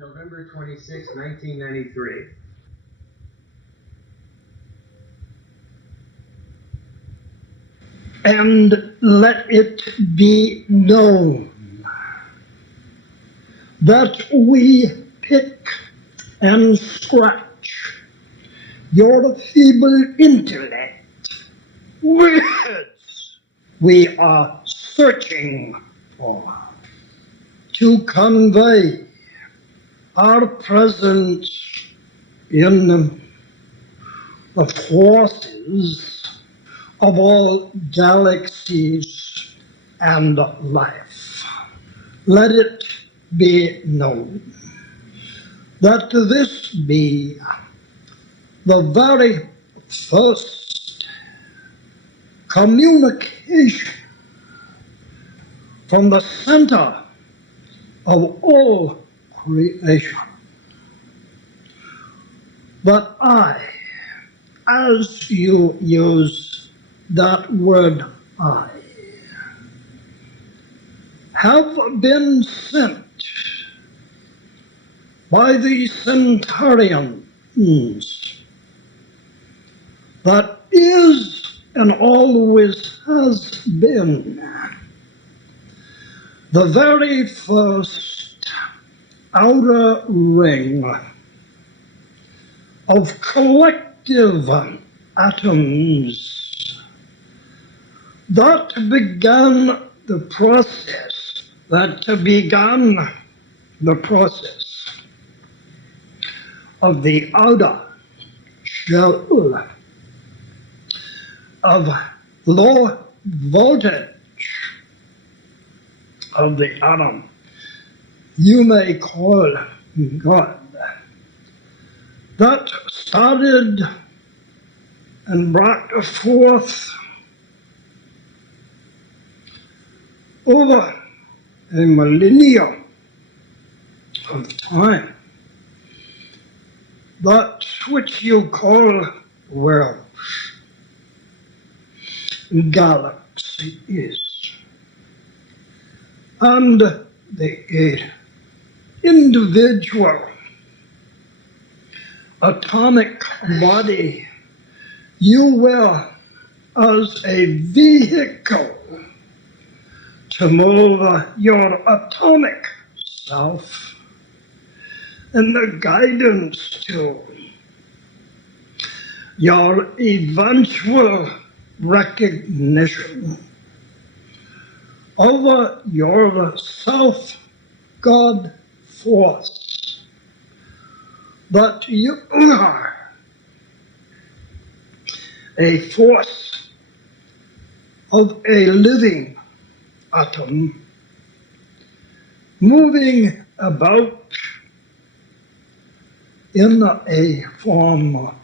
November 26, 1993. And let it be known that we pick and scratch your feeble intellect words we are searching for to convey our presence in the forces of all galaxies and life. Let it be known that this be the very first communication from the center of all creation. But I, as you use that word I, have been sent by the centurions that is and always has been the very first outer ring of collective atoms that began the process of the outer shell of low voltage of the atom you may call God, that started and brought forth over a millennium of time that which you call world, galaxy is, and the individual atomic body you wear as a vehicle to move your atomic self and the guidance to your eventual recognition of your self-God force, that you are a force of a living atom moving about in a form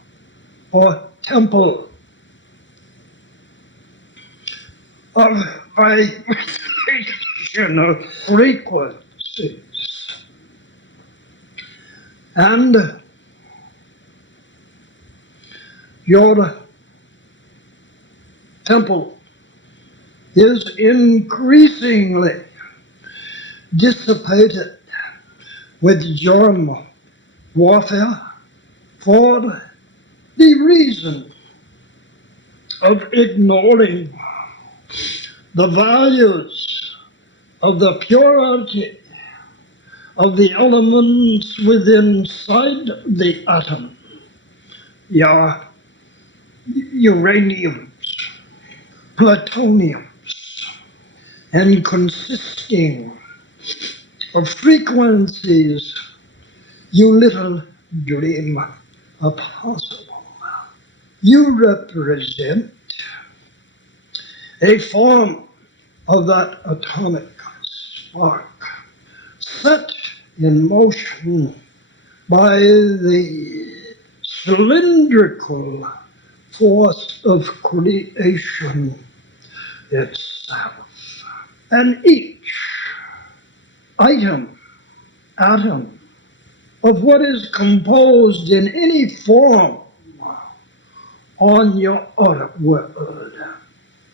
or temple of vibrational frequencies. And your temple is increasingly dissipated with germ warfare for the reason of ignoring the values of the purity of the elements within inside the atom, your uraniums, plutoniums, and consisting of frequencies you little dream are possible. You represent a form of that atomic spark set in motion by the cylindrical force of creation itself. And each atom of what is composed in any form on your outer world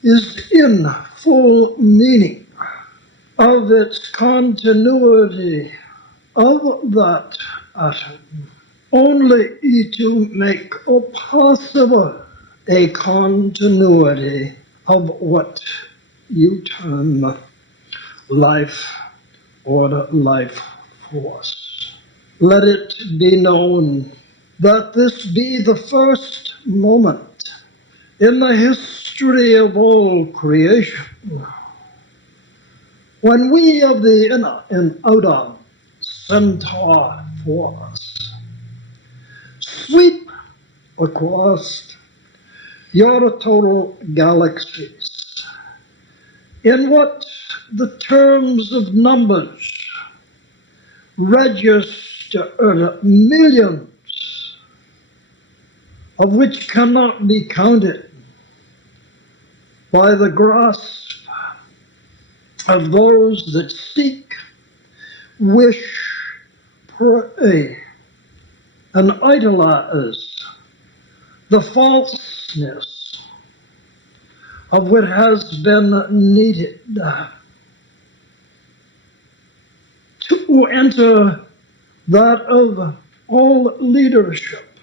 is in full meaning of its continuity of that atom, only to make possible a continuity of what you term life or the life force. Let it be known that this be the first moment in the history of all creation when we of the inner and outer Centaur force sweep across your total galaxies in what the terms of numbers register millions, of which cannot be counted by the grasp of those that seek, wish, pray, and idolize the falseness of what has been needed to enter that of all leadership,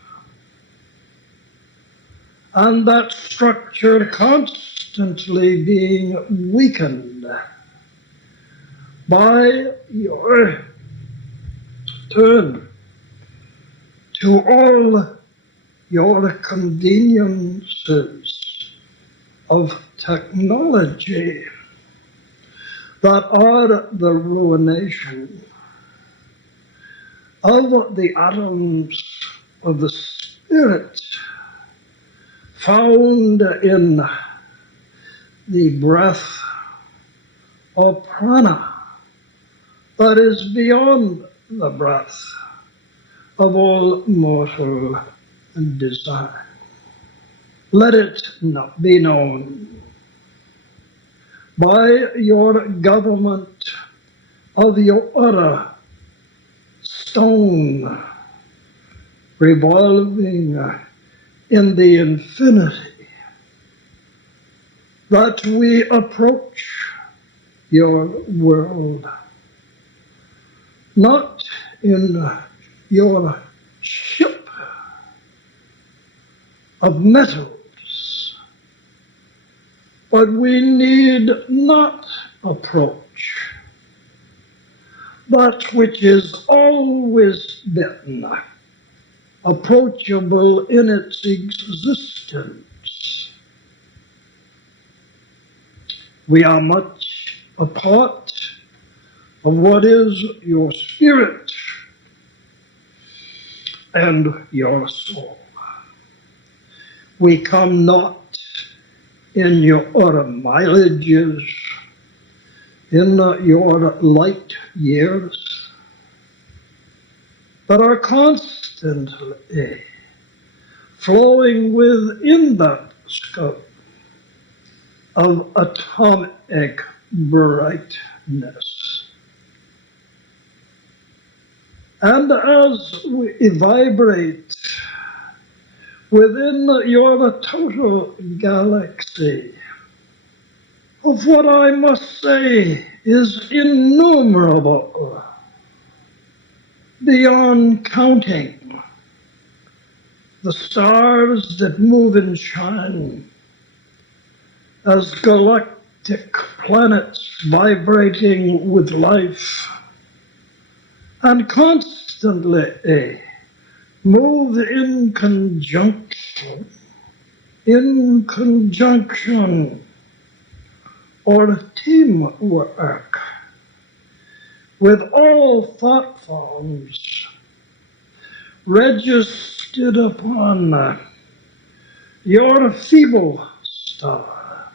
and that structure constantly being weakened by your turn to all your conveniences of technology that are the ruination of the atoms of the spirit found in the breath of prana that is beyond the breath of all mortal desire. Let it not be known by your government of your utter stone revolving in the infinity that we approach your world, not in your ship of metals, but we need not approach that which is always been approachable in its existence. We are much a part of what is your spirit and your soul. We come not in your mileages, in your light years, but are constantly flowing within that scope of atomic brightness. And as we vibrate within your total galaxy of what I must say is innumerable, beyond counting, the stars that move and shine as galactic planets vibrating with life, and constantly move in conjunction or teamwork with all thought forms registered upon your feeble star,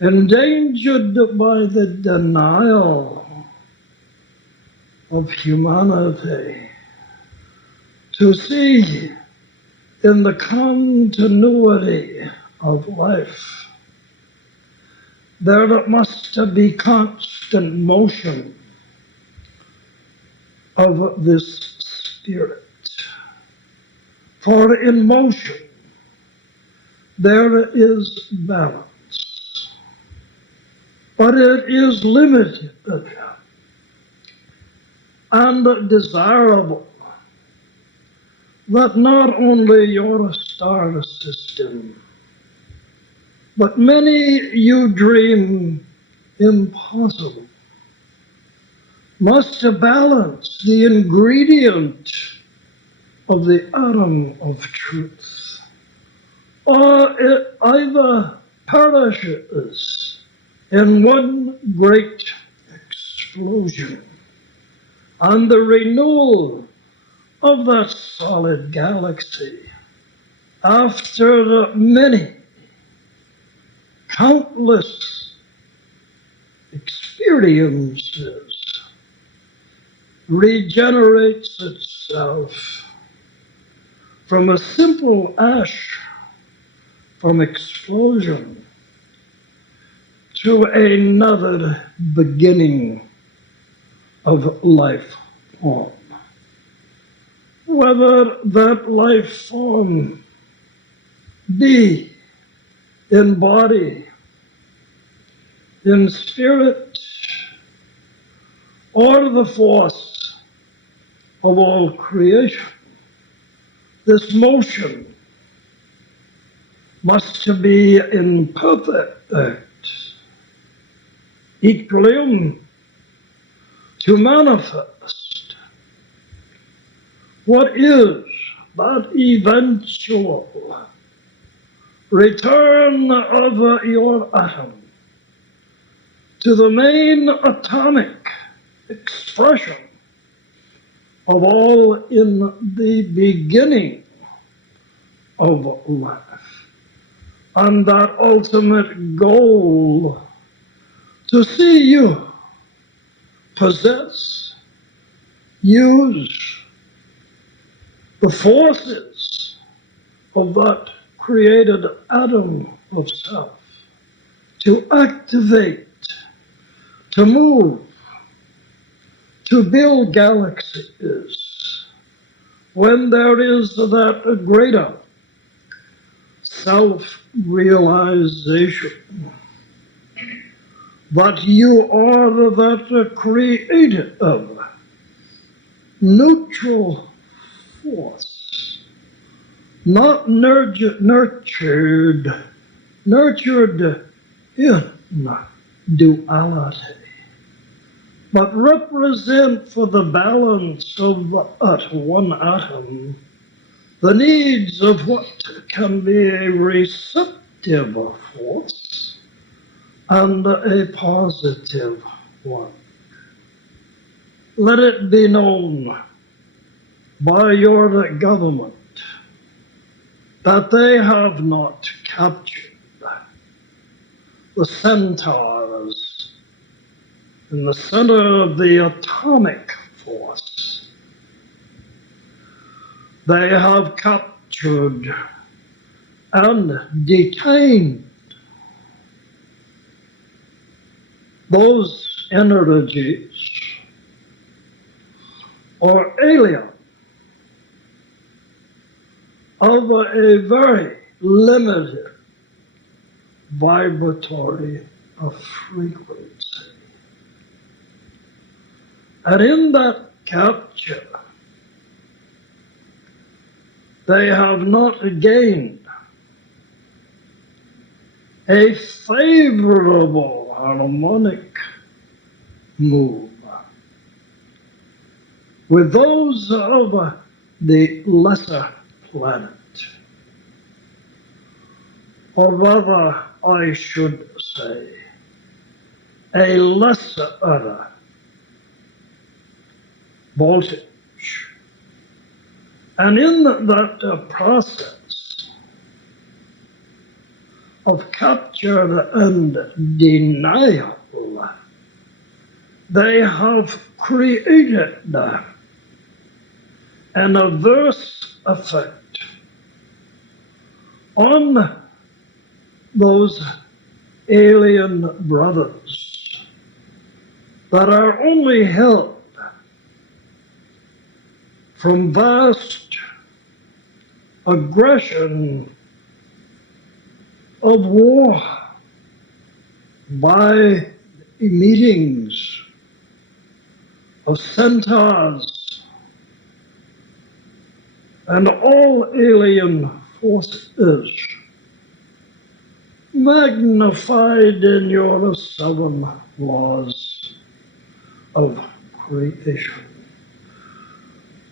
endangered by the denial of humanity, to see in the continuity of life there must be constant motion of this spirit. For in motion there is balance, but it is limited and desirable that not only your star system, but many you dream impossible, must balance the ingredient of the atom of truth, or it either perishes in one great explosion, and the renewal of that solid galaxy after the many countless experiences regenerates itself from a simple ash from explosion to another beginning of life form. Whether that life form be in body, in spirit, or the force of all creation, this motion must be in perfect equilibrium to manifest what is that eventual return of your atom to the main atomic expression of all in the beginning of life, and that ultimate goal to see you possess, use the forces of that created atom of self to activate, to move, to build galaxies, when there is that greater self-realization that you are that creative neutral force, not nurtured in duality, but represent for the balance of that one atom the needs of what can be a receptive force and a positive one. Let it be known by your government that they have not captured the centaurs in the center of the atomic force. They have captured and detained those energies or alien of a very limited vibratory frequency. And in that capture, they have not gained a favorable harmonic move with those of the lesser planet, or rather, I should say, a lesser voltage. And in that process of capture and denial, they have created an adverse effect on those alien brothers that are only held from vast aggression of war by meetings of centaurs and all alien forces magnified in your 7 laws of creation.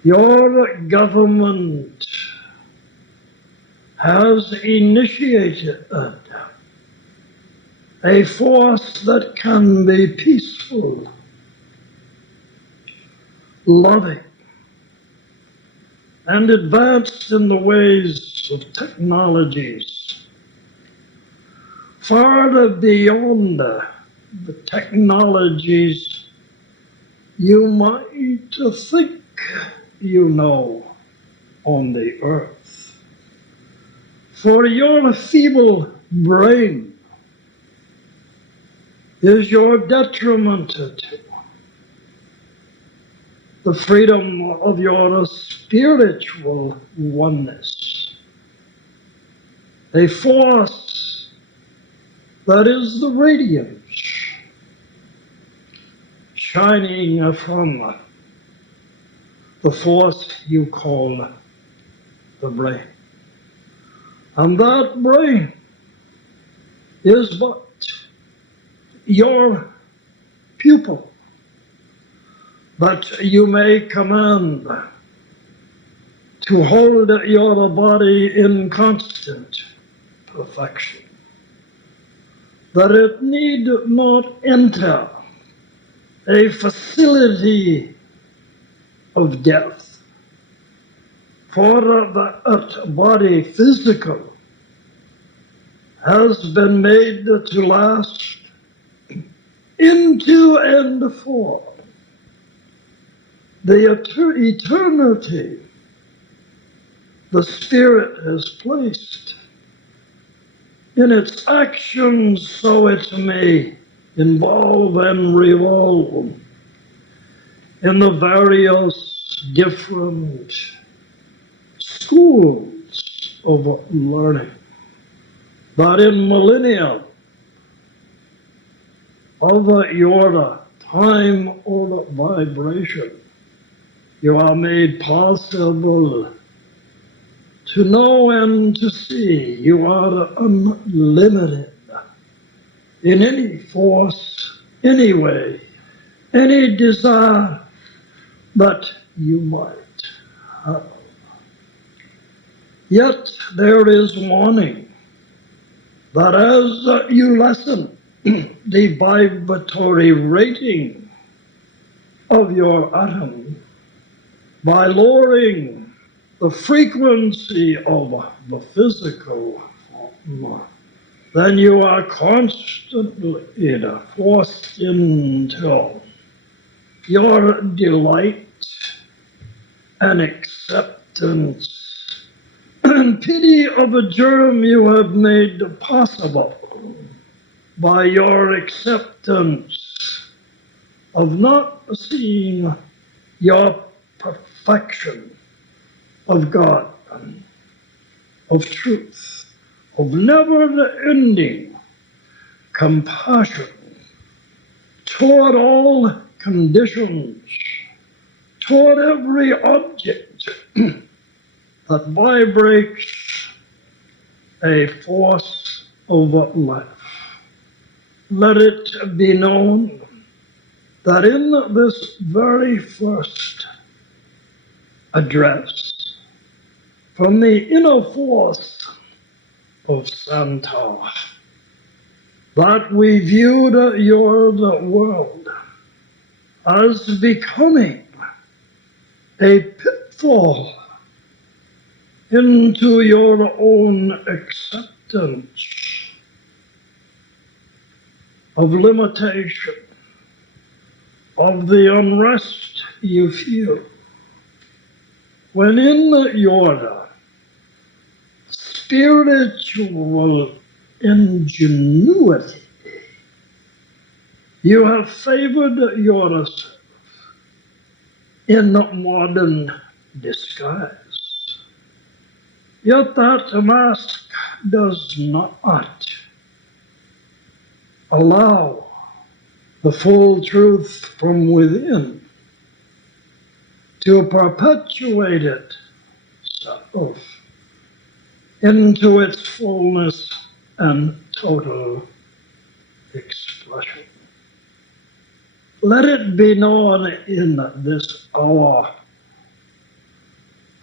Your government has initiated a force that can be peaceful, loving, and advanced in the ways of technologies far beyond the technologies you might think you know on the earth. For your feeble brain is your detriment to the freedom of your spiritual oneness. A force that is the radiance shining from the force you call the brain. And that brain is but your pupil that you may command to hold your body in constant perfection, that it need not enter a facility of death, for that body physical has been made to last into and for the eternity the Spirit has placed in its actions, so it may involve and revolve in the various different schools of learning, that in millennia of your time or vibration, you are made possible to know and to see. You are unlimited in any force, any way, any desire that you might have. Yet there is warning that as you lessen the vibratory rating of your atom by lowering the frequency of the physical form, then you are constantly forced into your delight and acceptance and pity of a germ you have made possible by your acceptance of not seeing your perfection of God, of truth, of never-ending compassion toward all conditions, toward every object that vibrates a force of life. Let it be known that in this very first address from the inner force of Centaur, that we viewed your world as becoming a pitfall into your own acceptance of limitation, of the unrest you feel, when in your spiritual ingenuity you have favored yourself in modern disguise. Yet that mask does not allow the full truth from within to perpetuate itself into its fullness and total expression. Let it be known in this hour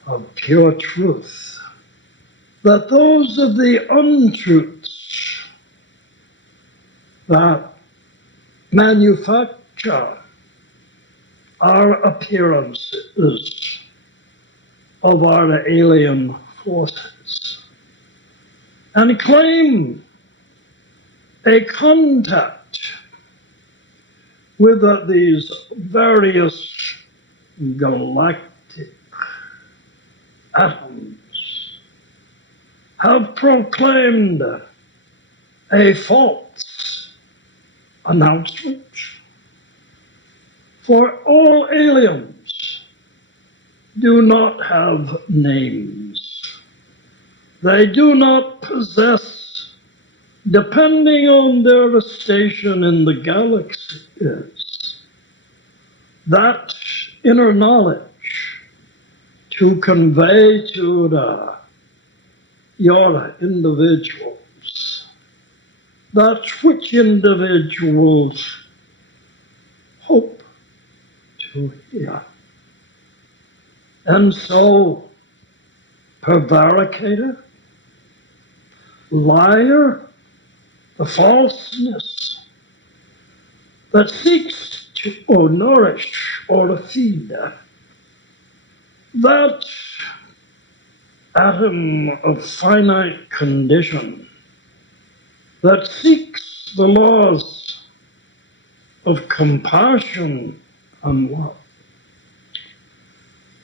of pure truth that those of the untruths that manufacture our appearances of our alien forces and claim a contact with these various galactic atoms have proclaimed a false announcement. For all aliens do not have names. They do not possess, depending on their station in the galaxies, that inner knowledge to convey to your individuals that which individuals hope to hear. And so, prevaricator, liar, the falseness that seeks to nourish or feed that atom of finite condition that seeks the laws of compassion and love.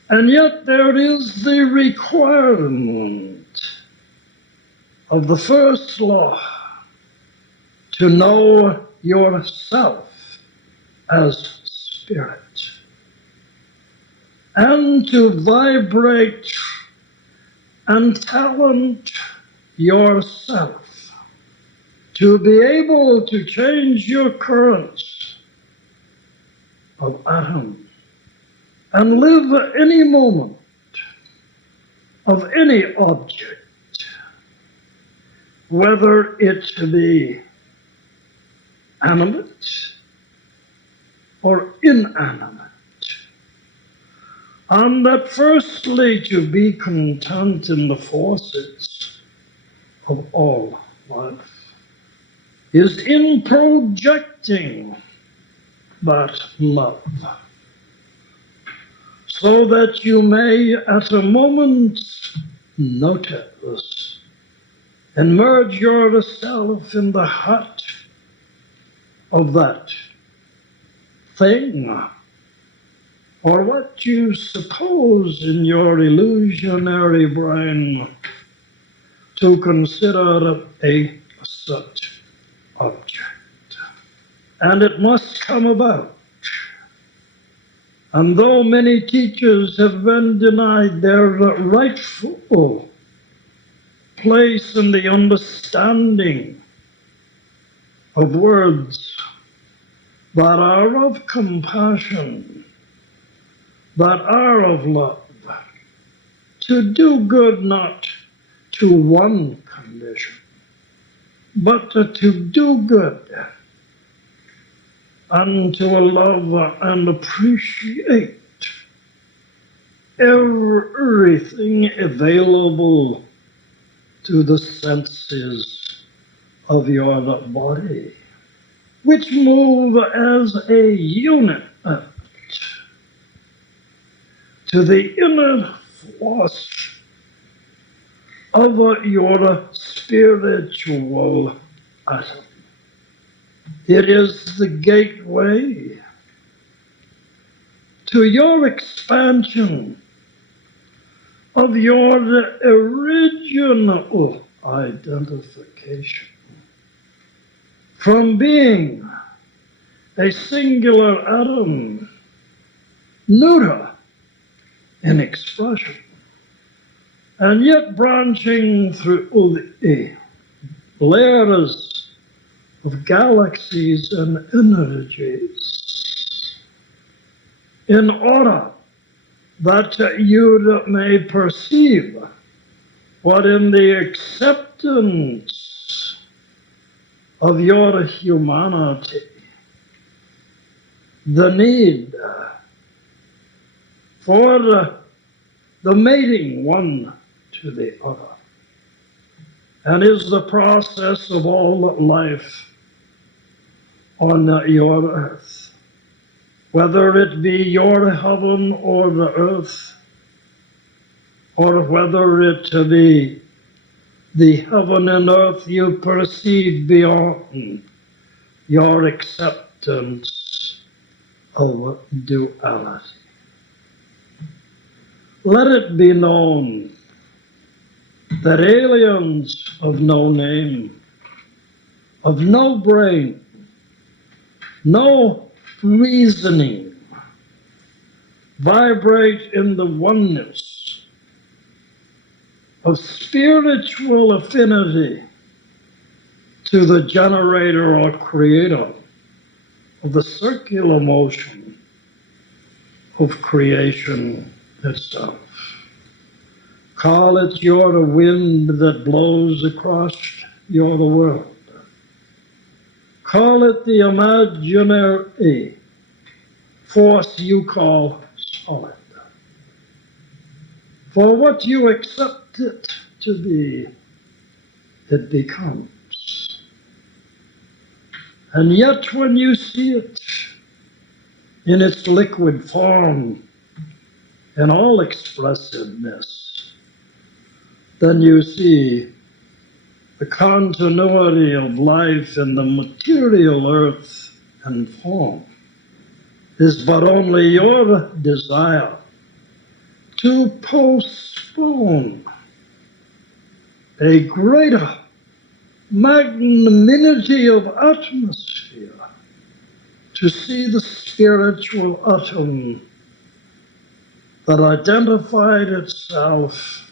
And yet there is the requirement of the first law to know yourself as spirit and to vibrate and talent yourself to be able to change your currents of atom and live any moment of any object, whether it be animate or inanimate, and that firstly to be content in the forces of all life is in projecting that love, so that you may at a moment's notice immerse yourself in the heart of that thing, or what you suppose in your illusionary brain to consider a such object. And it must come about. And though many teachers have been denied their rightful place in the understanding of words that are of compassion, that are of love, to do good not to one condition, but to do good and to love and appreciate everything available to the senses of your body, which move as a unit to the inner force of your spiritual atom. It is the gateway to your expansion of your original identification from being a singular atom, neuter in expression, and yet branching through the layers of galaxies and energies in order that you may perceive what in the acceptance of your humanity, the need for the mating one to the other, and is the process of all life on your earth, whether it be your heaven or the earth, or whether it be the heaven and earth you perceive beyond your acceptance of duality. Let it be known that aliens of no name, of no brain, no reasoning, vibrate in the oneness of spiritual affinity to the generator or creator of the circular motion of creation itself. Call it your wind that blows across your world. Call it the imaginary force you call solid. For what you accept it to be, it becomes. And yet when you see it in its liquid form, in all expressiveness, then you see the continuity of life in the material earth and form is but only your desire to postpone a greater magnanimity of atmosphere to see the spiritual atom that identified itself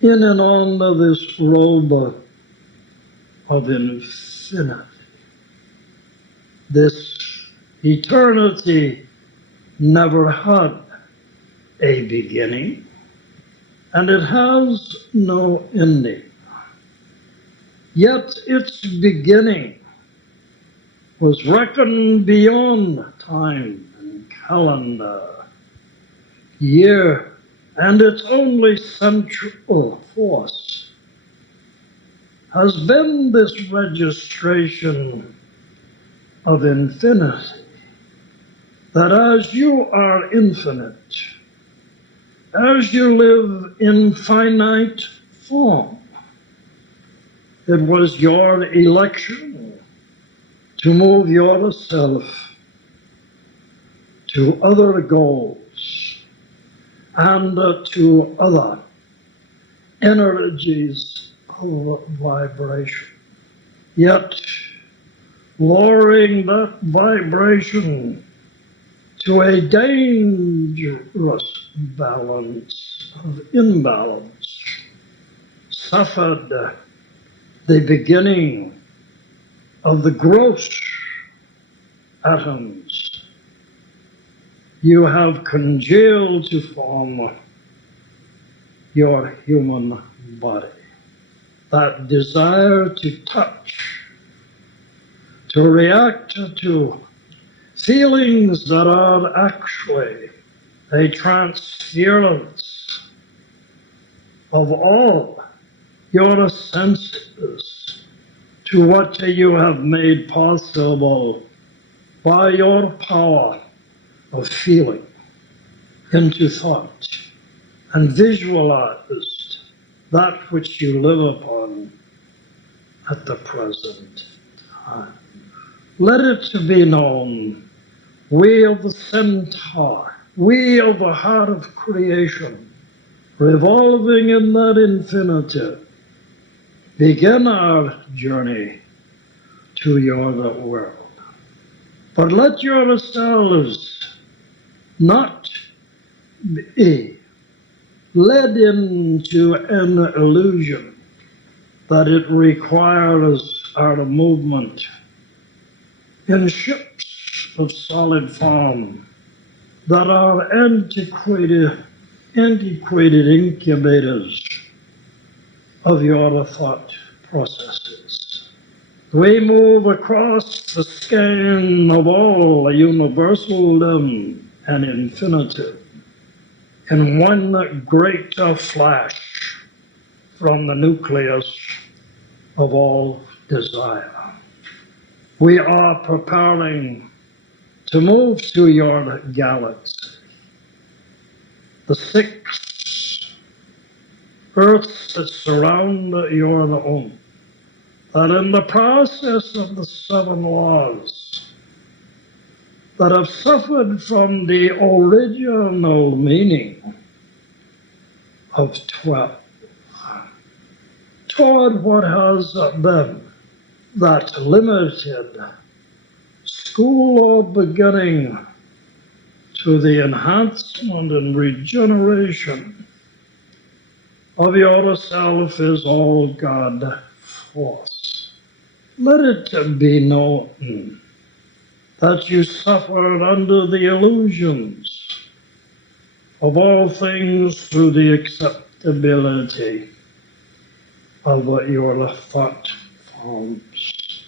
in and under this robe of infinity. This eternity never had a beginning, and it has no ending. Yet its beginning was reckoned beyond time and calendar, year, and its only central force has been this registration of infinity, that as you are infinite, as you live in finite form, it was your election to move yourself to other goals and to other energies of vibration. Yet, lowering that vibration to a dangerous balance of imbalance, suffered the beginning of the gross atoms you have congealed to form your human body. That desire to touch, to react to feelings that are actually a transference of all your senses to what you have made possible by your power of feeling into thought and visualized that which you live upon at the present time. Let it be known, we of the centaur, we of the heart of creation, revolving in that infinity, begin our journey to your world. But let yourselves not be led into an illusion that it requires our movement in ships of solid form that are antiquated incubators of your thought processes. We move across the skein of all universaldom and infinitive in one great flash from the nucleus of all desire. We are preparing to move to your galaxy, the 6 Earths that surround your own, that in the process of the 7 laws that have suffered from the original meaning of 12 toward what has been that limited school of beginning to the enhancement and regeneration of yourself is all God force. Let it be known that you suffered under the illusions of all things through the acceptability of what your thought forms,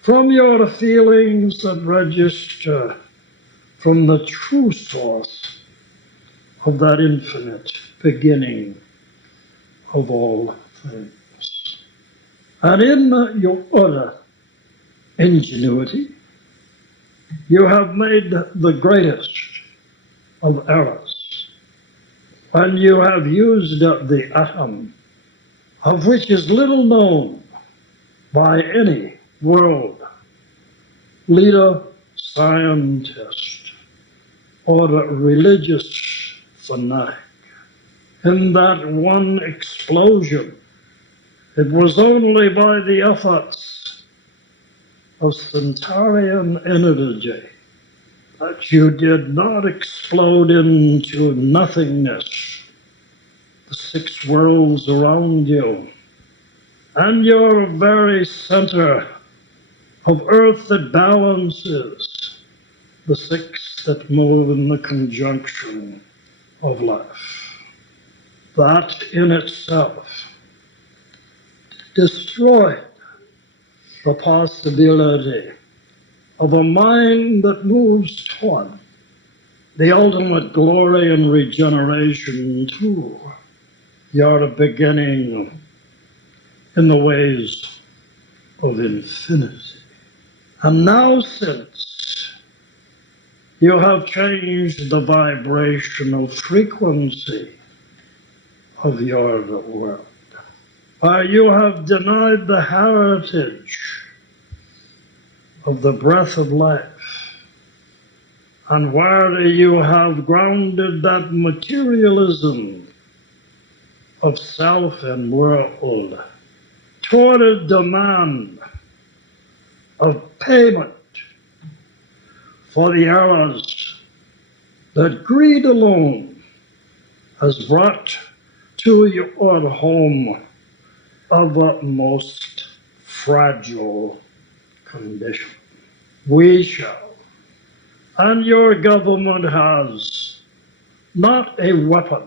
from your feelings that register from the true source of that infinite beginning of all things. And in your utter ingenuity, you have made the greatest of errors, and you have used the atom, of which is little known by any world leader, scientist, or religious fanatic. In that one explosion, it was only by the efforts of Centaurian energy that you did not explode into nothingness. The 6 worlds around you, and your very center of Earth that balances the 6 that move in the conjunction of life. That in itself destroyed the possibility of a mind that moves toward the ultimate glory and regeneration too. You're beginning in the ways of infinity. And now, since you have changed the vibrational frequency of your world, you have denied the heritage of the breath of life, and where you have grounded that materialism of self and world toward a demand of payment for the errors that greed alone has brought to your home of a most fragile condition. We shall, and your government has, not a weapon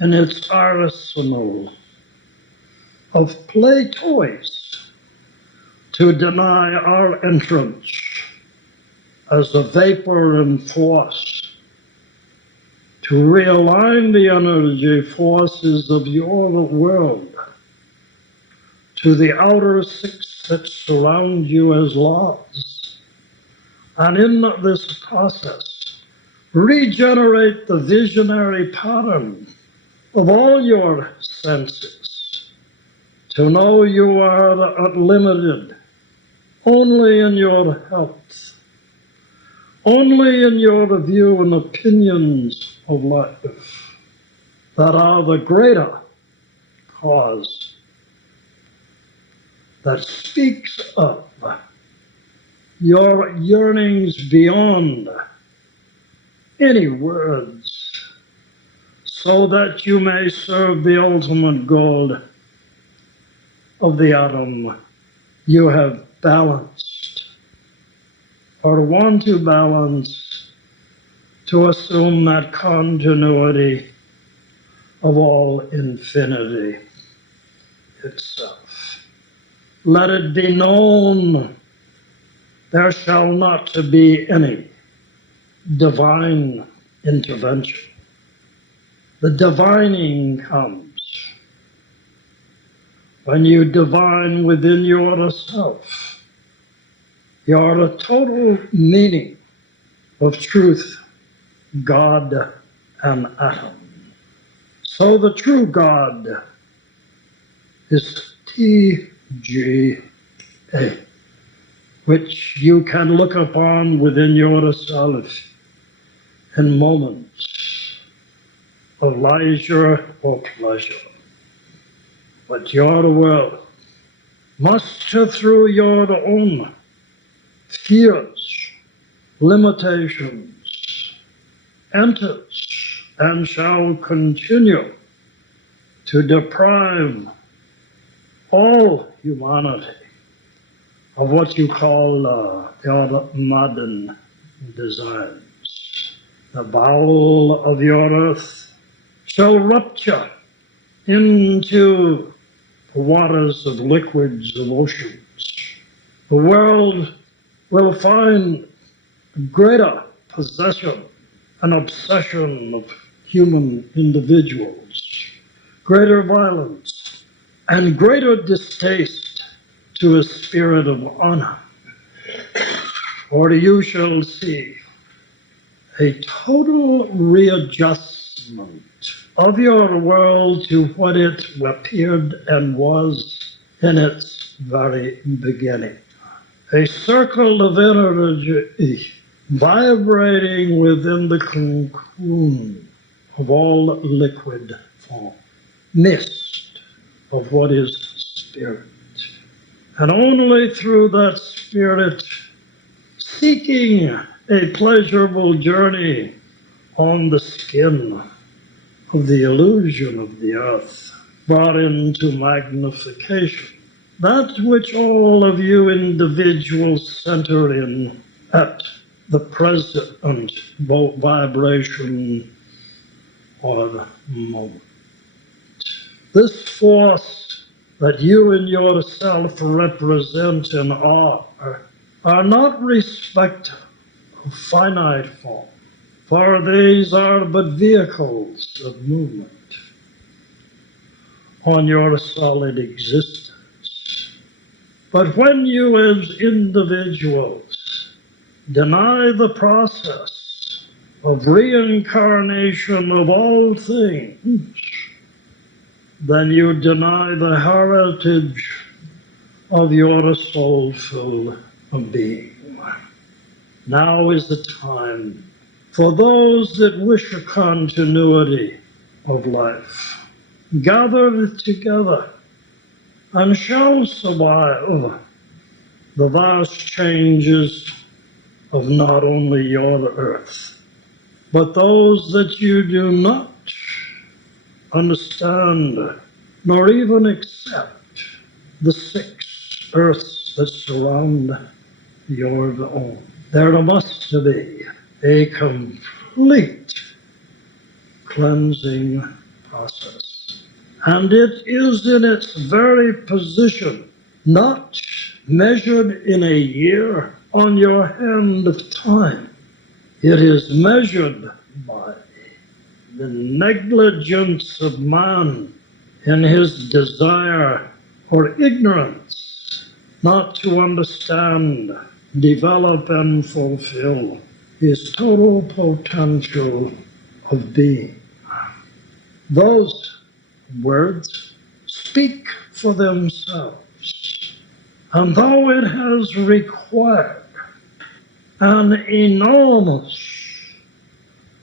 in its arsenal of play toys to deny our entrance as a vapor and force to realign the energy forces of your world to the outer 6 that surround you as laws. And in this process, regenerate the visionary pattern of all your senses to know you are limited only in your health, only in your view and opinions of life that are the greater cause that speaks of your yearnings beyond any words, so that you may serve the ultimate goal of the atom you have balanced, or want to balance, to assume that continuity of all infinity itself. Let it be known there shall not be any divine intervention. The divining comes when you divine within yourself your total meaning of truth, God, and atom. So the true God is TGA, which you can look upon within yourself in moments of leisure or pleasure. But your will must, through your own fears, limitations, enters and shall continue to deprive all humanity of what you call your modern designs. The bowel of your earth shall rupture into the waters of liquids of oceans. The world will find greater possession and obsession of human individuals, greater violence, and greater distaste to a spirit of honor. For you shall see a total readjustment of your world to what it appeared and was in its very beginning. A circle of energy vibrating within the cocoon of all liquid form, mist of what is spirit. And only through that spirit, seeking a pleasurable journey on the skin of the illusion of the earth, brought into magnification, that which all of you individuals center in at the present vibration or the moment. This force that you in yourself represent and are not respect of finite form, for these are but vehicles of movement on your solid existence. But when you as individuals deny the process of reincarnation of all things, then you deny the heritage of your soulful being. Now is the time for those that wish a continuity of life, gathered together and shall survive the vast changes of not only your earth, but those that you do not understand nor even accept, the 6 earths that surround your own. There must be a complete cleansing process. And it is in its very position, not measured in a year on your hand of time. It is measured by the negligence of man in his desire or ignorance not to understand, develop, and fulfill his total potential of being. Those words speak for themselves, and though it has required an enormous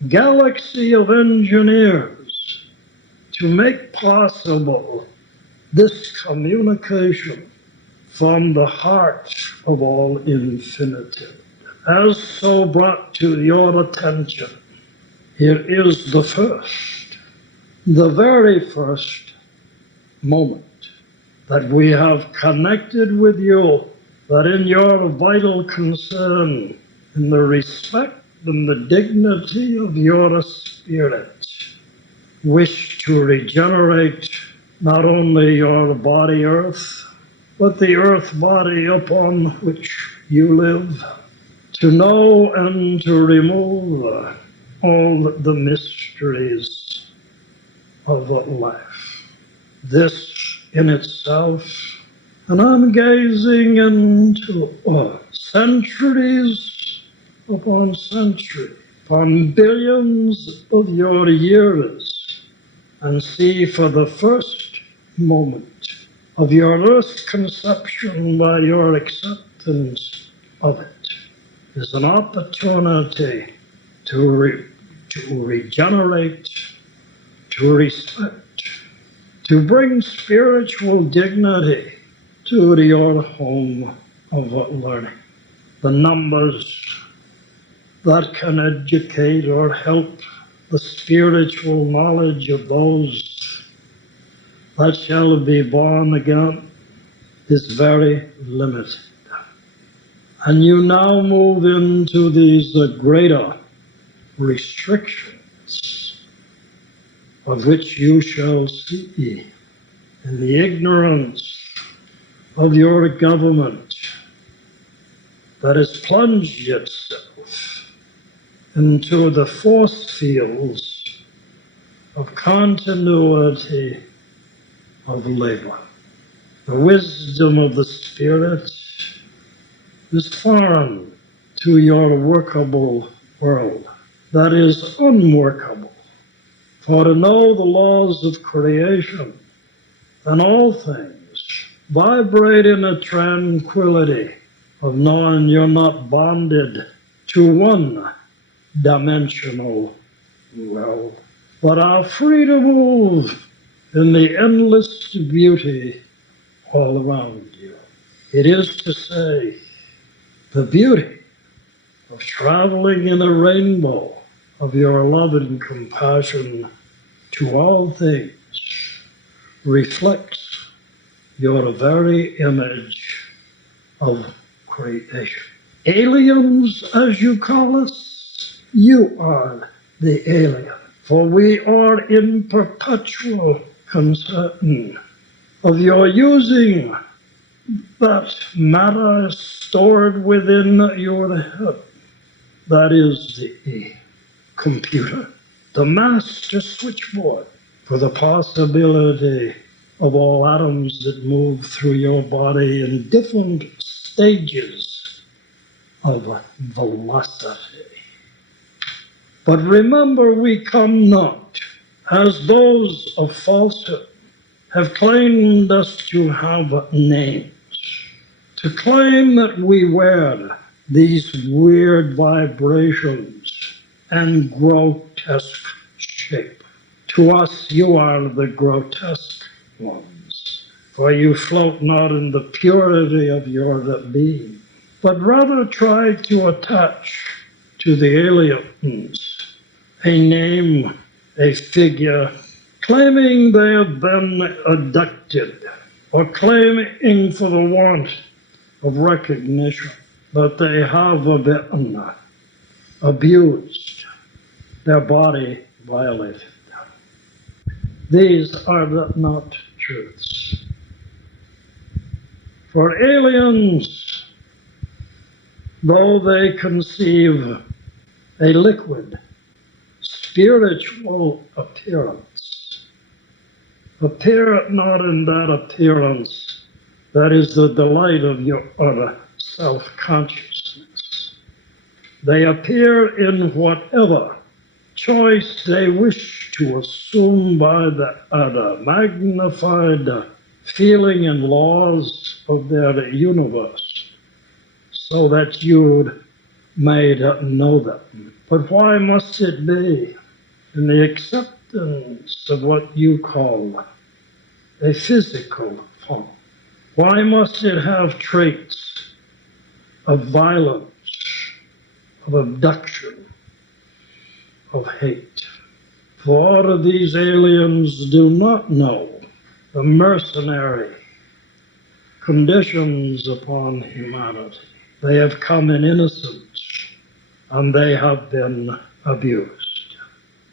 galaxy of engineers to make possible this communication from the heart of all infinitude, as so brought to your attention, here is the very first moment that we have connected with you, that in your vital concern, in the respect in the dignity of your spirit, wish to regenerate not only your body earth, but the earth body upon which you live, to know and to remove all the mysteries of life. This in itself, and I'm gazing into centuries upon centuries, upon billions of your years, and see for the first moment of your earth conception by your acceptance of it is an opportunity to regenerate, to respect, to bring spiritual dignity to your home of learning. The numbers that can educate or help the spiritual knowledge of those that shall be born again is very limited. And you now move into these greater restrictions of which you shall see in the ignorance of your government that has plunged itself into the force fields of continuity of labor. The wisdom of the Spirit is foreign to your workable world that is unworkable. For to know the laws of creation and all things vibrate in a tranquility of knowing you're not bonded to one dimensional world, but are free to move in the endless beauty all around you. It is to say, the beauty of traveling in a rainbow of your love and compassion to all things reflects your very image of creation. Aliens, as you call us, you are the alien, for we are in perpetual concern of your using that matter stored within your head. That is the computer, the master switchboard for the possibility of all atoms that move through your body in different stages of velocity. But remember, we come not as those of falsehood have claimed us to have names, to claim that we wear these weird vibrations and grotesque shape. To us, you are the grotesque ones, for you float not in the purity of your being, but rather try to attach to the aliens a name, a figure, claiming they have been abducted, or claiming for the want of recognition that they have been abused, their body violated. These are not truths. For aliens, though they conceive a liquid, spiritual appearance, appear not in that appearance that is the delight of your self-consciousness. They appear in whatever choice they wish to assume by the magnified feeling and laws of their universe, so that you may know them. But why must it be in the acceptance of what you call a physical form? Why must it have traits of violence, of abduction, of hate? For all of these aliens do not know the mercenary conditions upon humanity. They have come in innocence and they have been abused.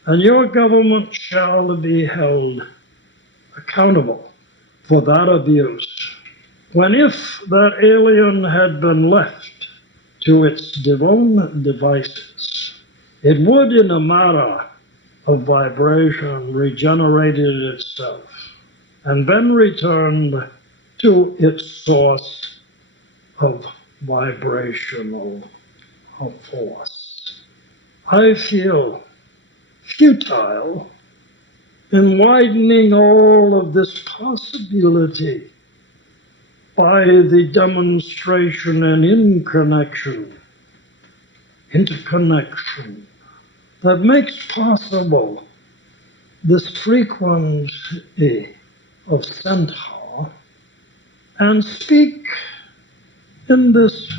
And your government shall be held accountable for that abuse. When if that alien had been left to its own devices, it would, in a matter of vibration, regenerated itself and been returned to its source of vibrational force. I feel futile in widening all of this possibility by the demonstration and interconnection that makes possible this frequency of Centaur, and speak in this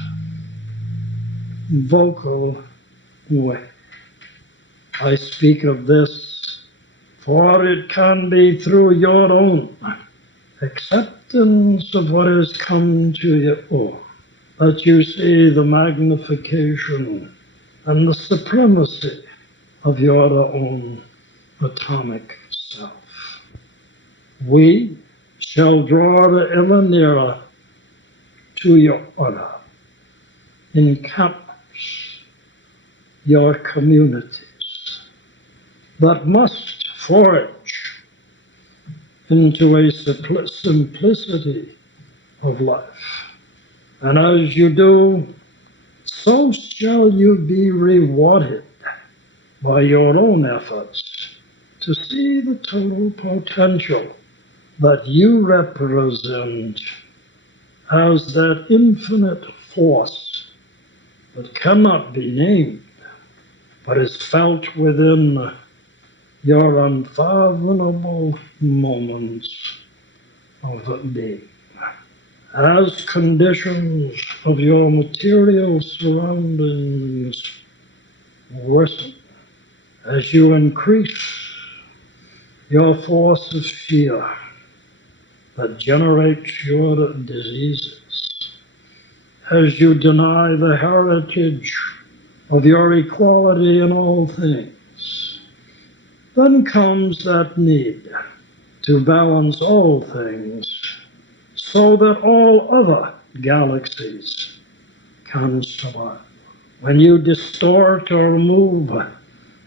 vocal way. I speak of this, for it can be through your own acceptance of what has come to you that you see the magnification and the supremacy of your own atomic self. We shall draw ever nearer to your honor, encampments, your communities that must forage into a simplicity of life. And as you do, so shall you be rewarded by your own efforts to see the total potential that you represent as that infinite force that cannot be named, but is felt within your unfathomable moments of being. As conditions of your material surroundings worsen, as you increase your force of fear that generates your diseases, as you deny the heritage of your equality in all things, then comes that need to balance all things so that all other galaxies can survive. When you distort or remove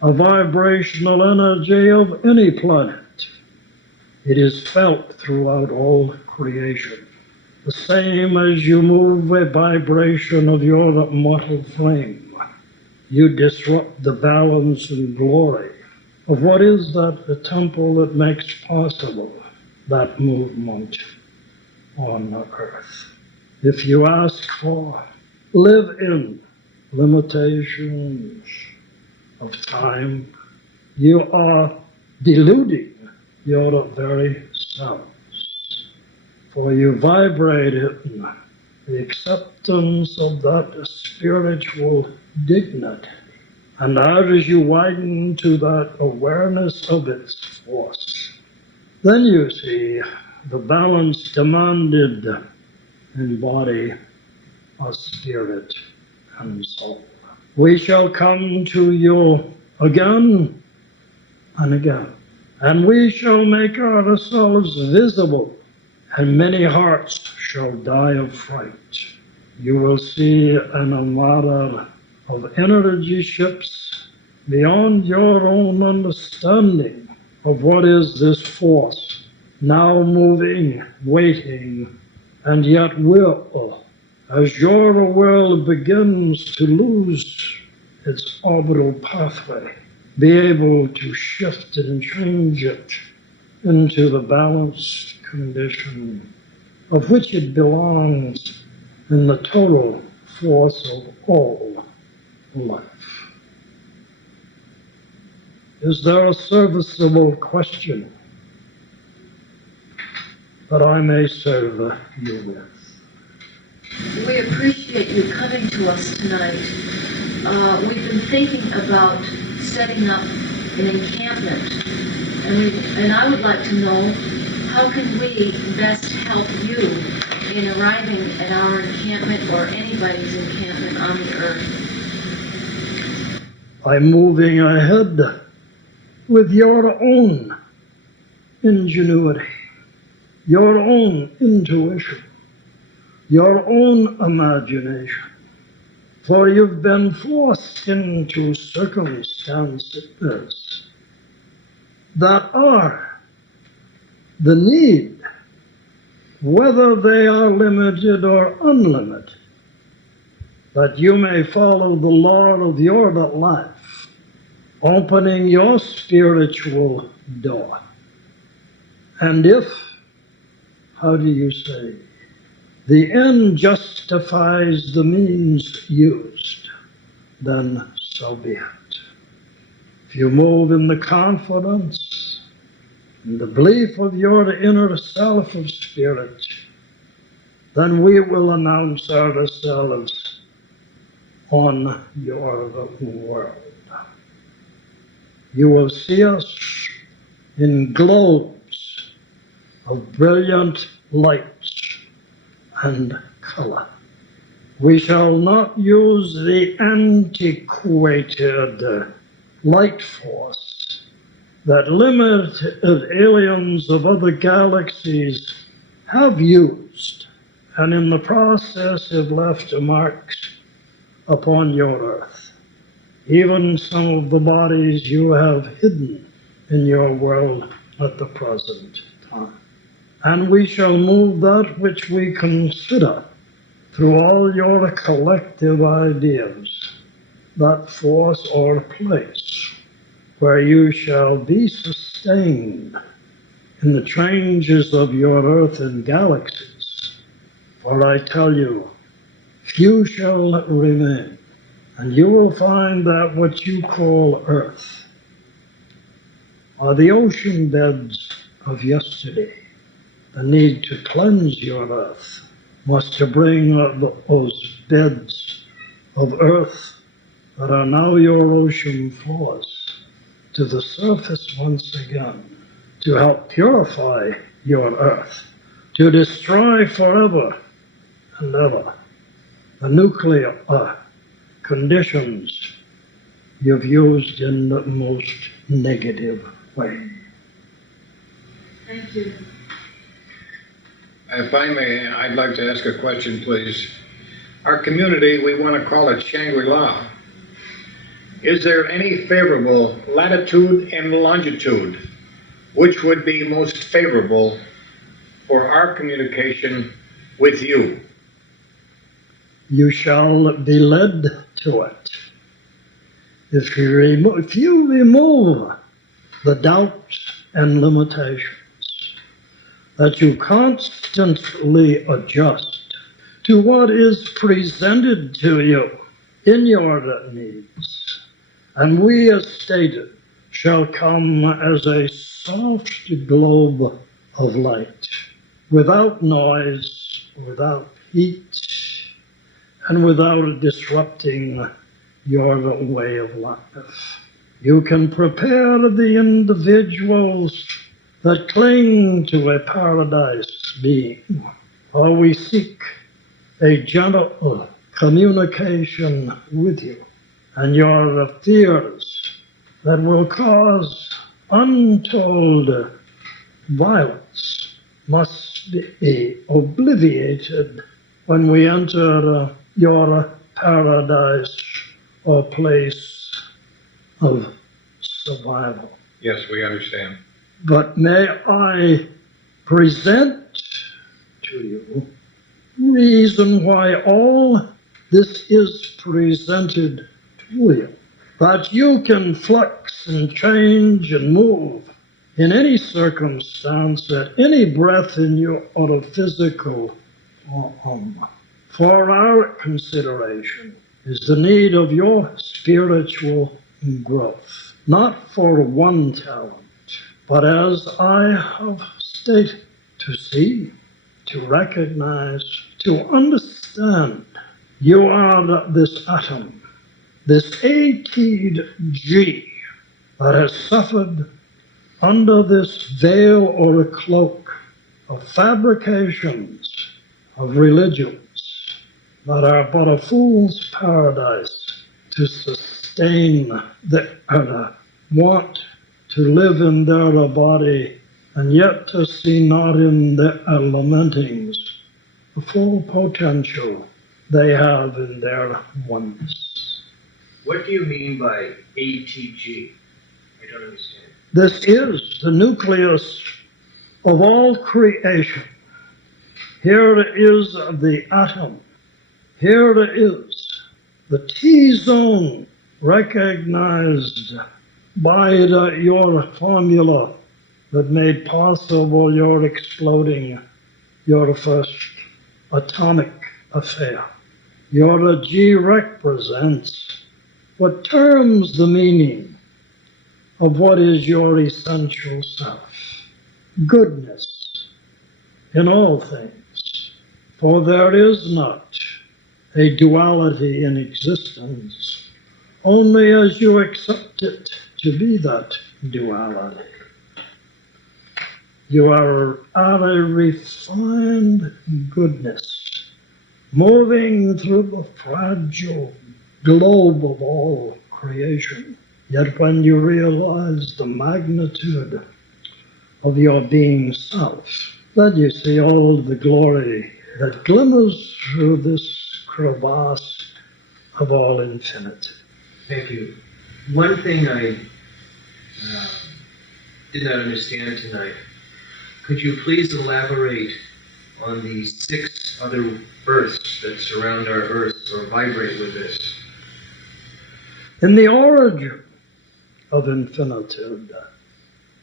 a vibrational energy of any planet, it is felt throughout all creation. The same as you move a vibration of your mortal flame, you disrupt the balance and glory of what is that temple that makes possible that movement on earth. If you ask for, live in limitations of time, you are deluding your very selves, for you vibrate in the acceptance of that spiritual dignity. And as you widen to that awareness of its force, then you see the balance demanded in body, spirit, and soul. We shall come to you again and again, and we shall make ourselves visible, and many hearts shall die of fright. You will see an armada of energy ships beyond your own understanding of what is this force, now moving, waiting, and yet will, as your world begins to lose its orbital pathway, be able to shift and change it into the balanced condition of which it belongs in the total force of all life. Is there a serviceable question that I may serve you with? We appreciate you coming to us tonight. We've been thinking about setting up an encampment, and I would like to know, how can we best help you in arriving at our encampment or anybody's encampment on the earth? by moving ahead with your own ingenuity, your own intuition, your own imagination. For you've been forced into circumstances that are the need, whether they are limited or unlimited, that you may follow the Lord of your life, opening your spiritual door. And if, how do you say, the end justifies the means used, then so be it. If you move in the confidence and the belief of your inner self of spirit, then we will announce ourselves on your world. You will see us in globes of brilliant lights and color. We shall not use the antiquated light force that limited aliens of other galaxies have used, and in the process have left marks upon your earth. Even some of the bodies you have hidden in your world at the present time. And we shall move that which we consider through all your collective ideas, that force or place where you shall be sustained in the changes of your earth and galaxies. For I tell you, few shall remain, and you will find that what you call earth are the ocean beds of yesterday. The need to cleanse your earth was to bring those beds of earth that are now your ocean floors to the surface once again, to help purify your earth, to destroy forever and ever the nuclear conditions you've used in the most negative way. Thank you. If I may, I'd like to ask a question, please. Our community, we want to call it Shangri-La. Is there any favorable latitude and longitude which would be most favorable for our communication with you? You shall be led to it. If you remove the doubts and limitations that you constantly adjust to what is presented to you in your needs, and we, as stated, shall come as a soft globe of light, without noise, without heat, and without disrupting your way of life. You can prepare the individuals that cling to a paradise being, or we seek a gentle communication with you, and your fears that will cause untold violence must be obliterated when we enter your paradise or place of survival. Yes, we understand. But may I present to you reason why all this is presented to you, that you can flex and change and move in any circumstance at any breath in your physical form. For our consideration is the need of your spiritual growth, not for one talent, but as I have stated, to see, to recognize, to understand. You are this atom, this ATG that has suffered under this veil or a cloak of fabrications of religions that are but a fool's paradise to sustain sustain the other, want to live in their body, and yet to see not in their lamentings the full potential they have in their oneness. What do you mean by ATG? I don't understand. This is the nucleus of all creation. Here is the atom. Here is the T-zone recognized by your formula that made possible your exploding your first atomic affair. Your G represents what terms the meaning of what is your essential self. Goodness in all things, for there is not a duality in existence, only as you accept it to be that duality. You are at a refined goodness, moving through the fragile globe of all creation. Yet when you realize the magnitude of your being self, then you see all the glory that glimmers through this crevasse of all infinity. Thank you. One thing I did not understand tonight. Could you please elaborate on the 6 other Earths that surround our Earth or vibrate with us? In the origin of infinitude,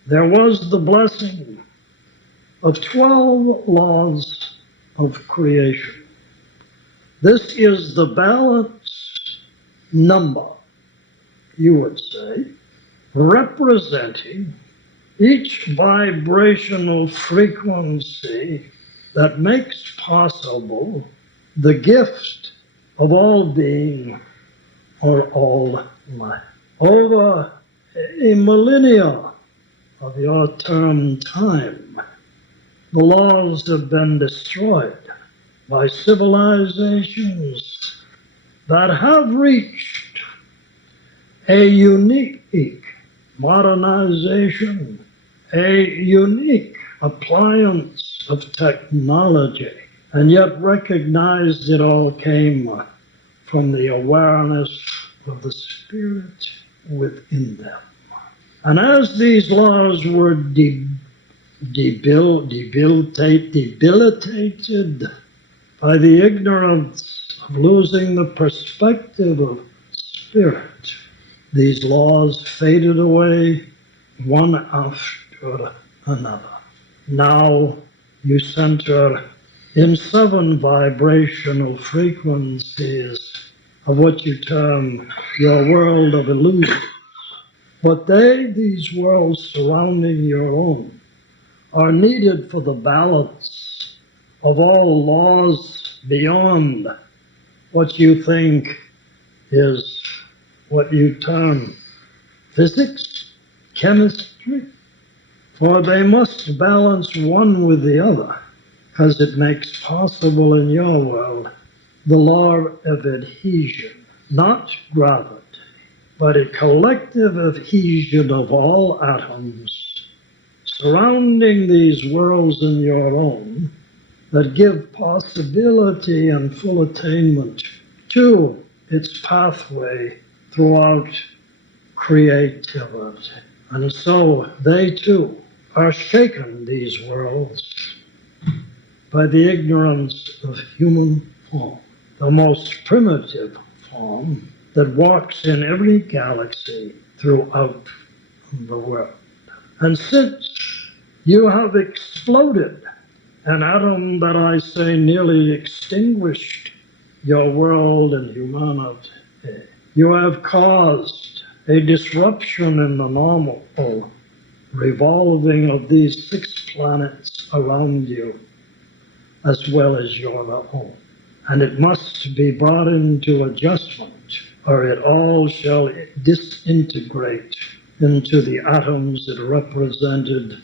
there was the blessing of 12 laws of creation. This is the balanced number, you would say, representing each vibrational frequency that makes possible the gift of all being or all life. Over a millennia of your term time, the laws have been destroyed by civilizations that have reached a unique modernization, a unique appliance of technology, and yet recognized it all came from the awareness of the spirit within them. And as these laws were debilitated by the ignorance of losing the perspective of spirit, these laws faded away one after another. Now you center in 7 vibrational frequencies of what you term your world of illusion. But these worlds surrounding your own, are needed for the balance of all laws beyond what you think is what you term physics, chemistry, for they must balance one with the other, because it makes possible in your world the law of adhesion, not gravity, but a collective adhesion of all atoms surrounding these worlds in your own that give possibility and full attainment to its pathway throughout creativity. And so they too are shaken, these worlds, by the ignorance of human form, the most primitive form that walks in every galaxy throughout the world. And since you have exploded an atom that I say nearly extinguished your world and humanity, you have caused a disruption in the normal revolving of these 6 planets around you, as well as your own. And it must be brought into adjustment, or it all shall disintegrate into the atoms it represented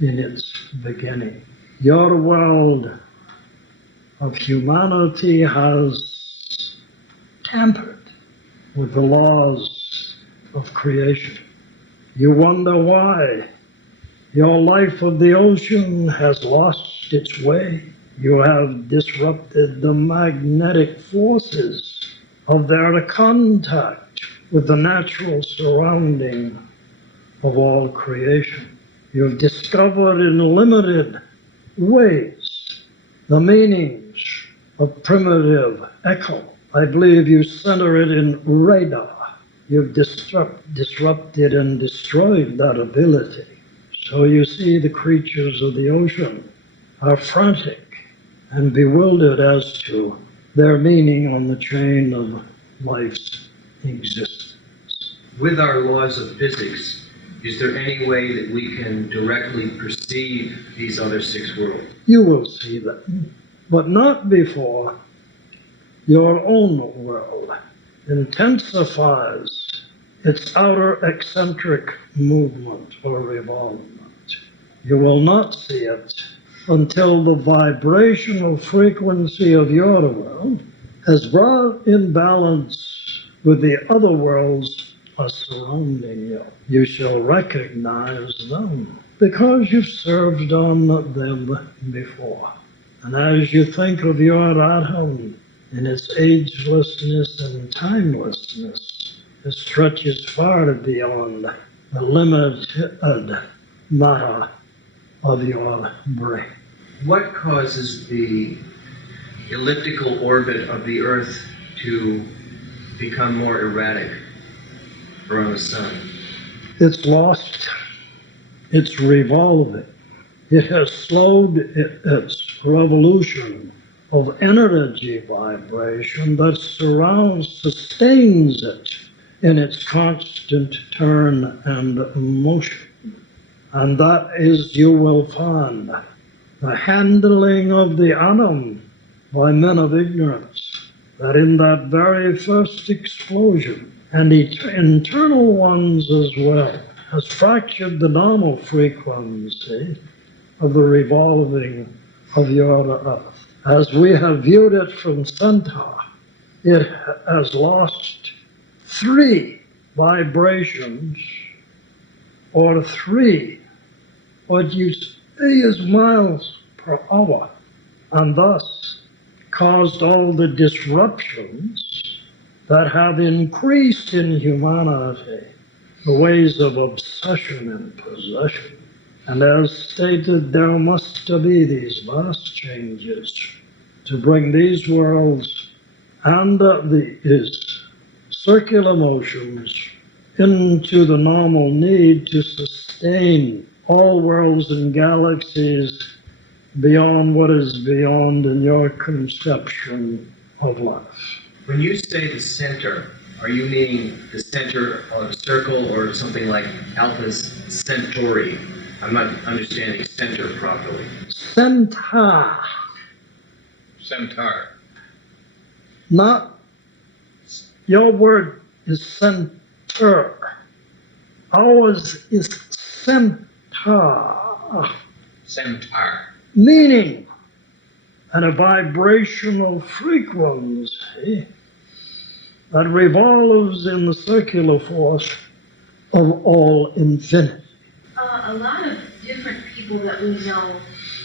in its beginning. Your world of humanity has tampered with the laws of creation. You wonder why your life of the ocean has lost its way. You have disrupted the magnetic forces of their contact with the natural surrounding of all creation. You've discovered in limited ways the meanings of primitive echo. I believe you center it in radar. You've disrupted and destroyed that ability. So you see the creatures of the ocean are frantic and bewildered as to their meaning on the chain of life's existence. With our laws of physics, is there any way that we can directly perceive these other six worlds? You will see them, but not before your own world intensifies its outer eccentric movement or revolvement. You will not see it until the vibrational frequency of your world has brought in balance with the other worlds surrounding you. You shall recognize them because you've served on them before. And as you think of your atom in its agelessness and timelessness, it stretches far beyond the limited matter of your brain. What causes the elliptical orbit of the Earth to become more erratic around the sun? It's lost its revolving. It has slowed its revolution of energy vibration that sustains it in its constant turn and motion. And that is, you will find, the handling of the atom by men of ignorance, that in that very first explosion, and internal ones as well, has fractured the normal frequency of the revolving of your Earth. As we have viewed it from Centaur, it has lost 3 vibrations, or 3 what you say is miles per hour, and thus caused all the disruptions that have increased in humanity the ways of obsession and possession. And as stated, there must be these vast changes to bring these worlds and these circular motions into the normal need to sustain all worlds and galaxies beyond what is beyond in your conception of life. When you say the center, are you meaning the center of a circle or something like Alpha Centauri? I'm not understanding center properly. Centaur. Centaur. Not, your word is center. Ours is centaur. Centaur. Meaning, and a vibrational frequency that revolves in the circular force of all infinity. A lot of different people that we know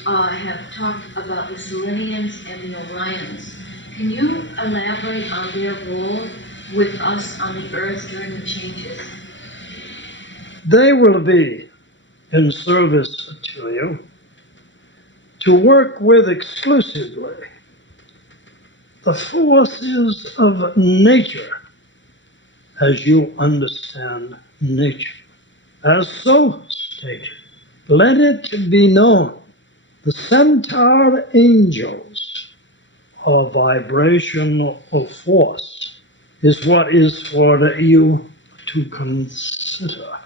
have talked about the Selenians and the Orions. Can you elaborate on their role with us on the Earth during the changes? They will be in service to you to work with exclusively the forces of nature as you understand nature. As so stated, let it be known the centaur angels of vibration of force is what is for you to consider.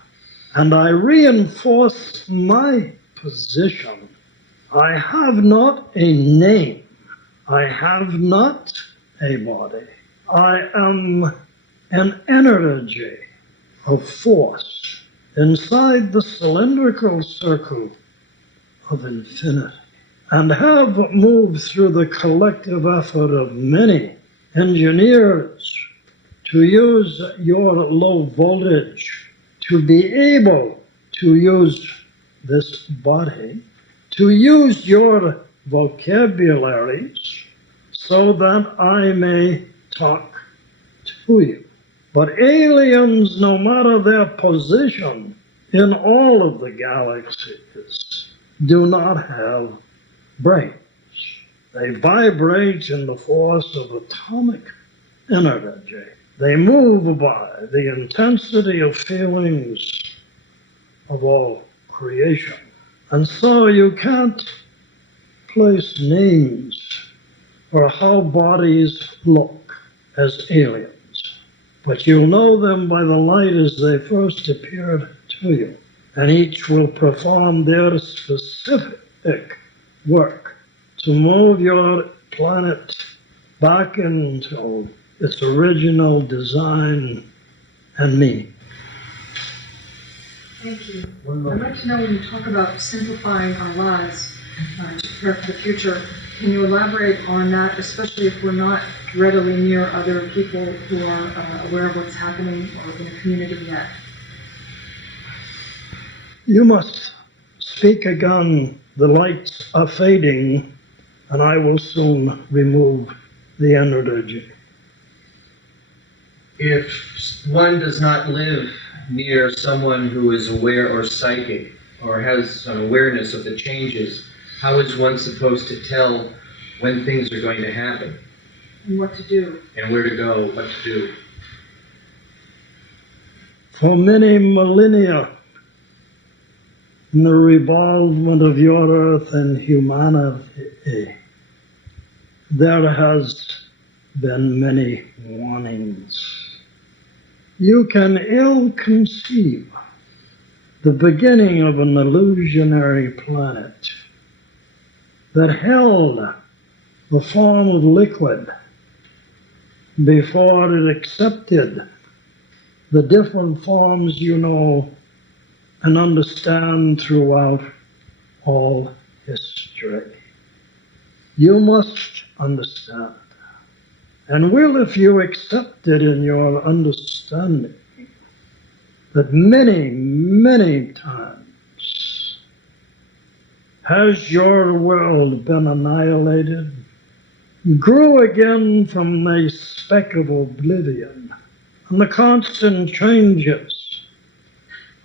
And I reinforce my position. I have not a name. I have not a body. I am an energy of force inside the cylindrical circle of infinity, and have moved through the collective effort of many engineers to use your low voltage, to be able to use this body, to use your vocabularies so that I may talk to you. But aliens, no matter their position in all of the galaxies, do not have brains. They vibrate in the force of atomic energy. They move by the intensity of feelings of all creation. And so you can't place names for how bodies look as aliens, but you'll know them by the light as they first appeared to you, and each will perform their specific work to move your planet back into its original design and meaning. Thank you. I'd like to know, when you talk about simplifying our lives to prepare for the future, can you elaborate on that, especially if we're not readily near other people who are aware of what's happening or in a community yet? You must speak again. The lights are fading, and I will soon remove the energy. If one does not live near someone who is aware or psychic or has an awareness of the changes, how is one supposed to tell when things are going to happen And what to do? and where to go, what to do? For many millennia, in the revolvement of your earth and humanity, there has been many warnings. You can ill conceive the beginning of an illusionary planet that held the form of liquid before it accepted the different forms you know and understand throughout all history. You must understand, and will if you accept it in your understanding, that many, many times has your world been annihilated, grew again from a speck of oblivion, and the constant changes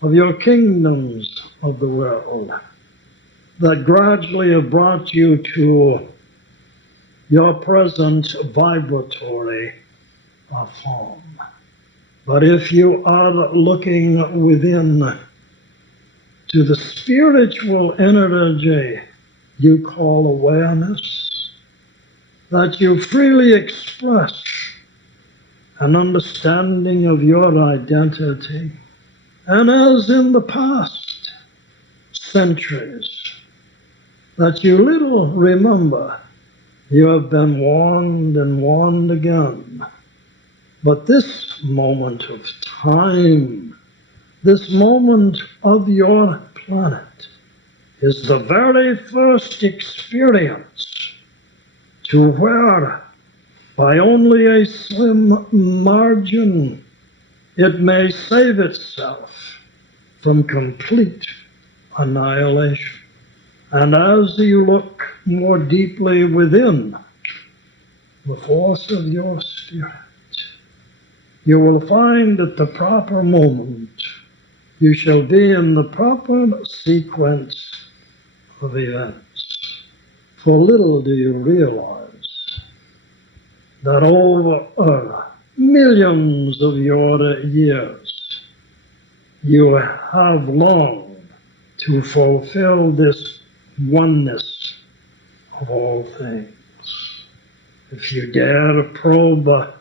of your kingdoms of the world that gradually have brought you to your present vibratory form. But if you are looking within to the spiritual energy you call awareness, that you freely express an understanding of your identity, and as in the past centuries, that you little remember, you have been warned and warned again. But this moment of time, this moment of your planet, is the very first experience to where, by only a slim margin, it may save itself from complete annihilation. And as you look more deeply within the force of your spirit, you will find at the proper moment you shall be in the proper sequence of events. For little do you realize that over millions of your years you have longed to fulfill this oneness of all things. If you dare to probe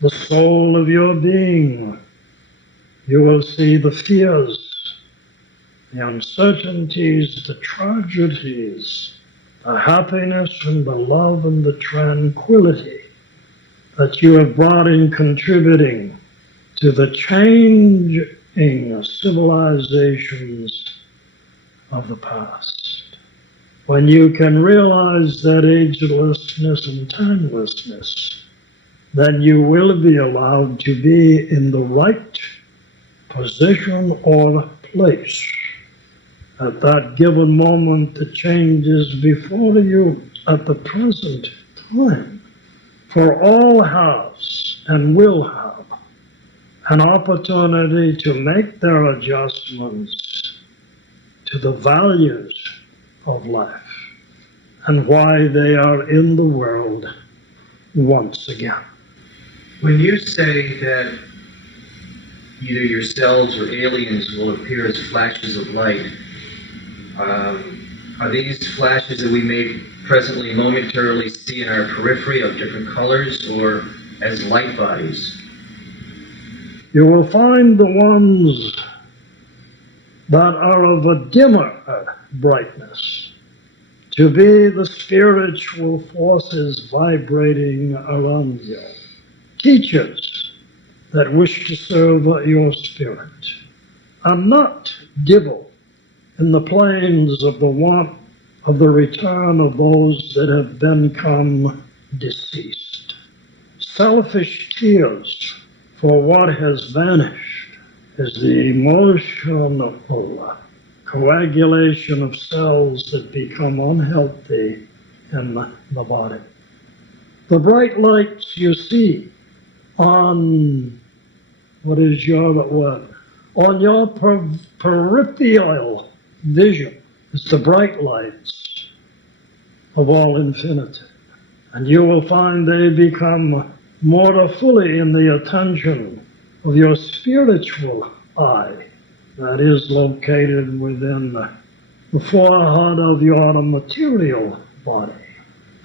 the soul of your being, you will see the fears, the uncertainties, the tragedies, the happiness and the love and the tranquility that you have brought in contributing to the changing civilizations of the past. When you can realize that agelessness and timelessness then you will be allowed to be in the right position or place. At that given moment, the change is before you at the present time. For all has and will have an opportunity to make their adjustments to the values of life and why they are in the world once again. When you say that either yourselves or aliens will appear as flashes of light, are these flashes that we may presently momentarily see in our periphery of different colors, or as light bodies? You will find the ones that are of a dimmer brightness to be the spiritual forces vibrating around you. Teachers that wish to serve your spirit, and not dibble in the plains of the want of the return of those that have become deceased. Selfish tears for what has vanished is the emotional coagulation of cells that become unhealthy in the body. The bright lights you see on, what is your word? On your peripheral vision is the bright lights of all infinity. And you will find they become more fully in the attention of your spiritual eye that is located within the forehead of your material body.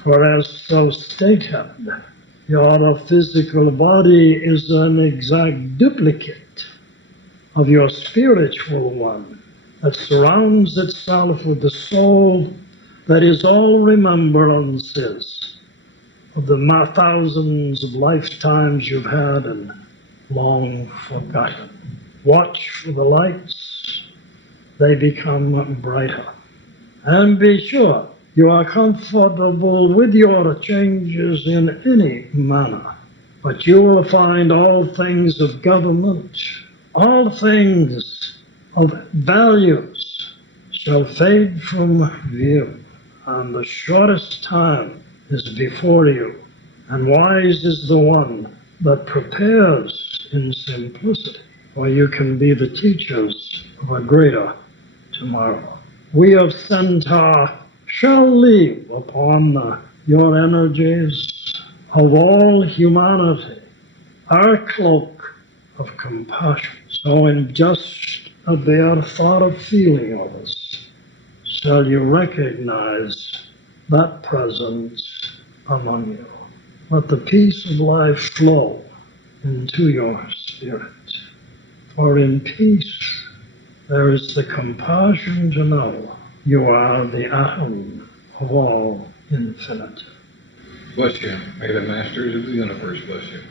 For as so stated, your physical body is an exact duplicate of your spiritual one that surrounds itself with the soul that is all remembrances of the thousands of lifetimes you've had and long forgotten. Watch for the lights, they become brighter. And be sure you are comfortable with your changes in any manner, but you will find all things of government, all things of values shall fade from view, and the shortest time is before you, and wise is the one that prepares in simplicity, for you can be the teachers of a greater tomorrow. We of Centaur shall leave upon your energies of all humanity our cloak of compassion. So in just a bare thought of feeling of us, shall you recognize that presence among you. Let the peace of life flow into your spirit. For in peace there is the compassion to know you are the atom of all infinity. Bless you. May the masters of the universe bless you.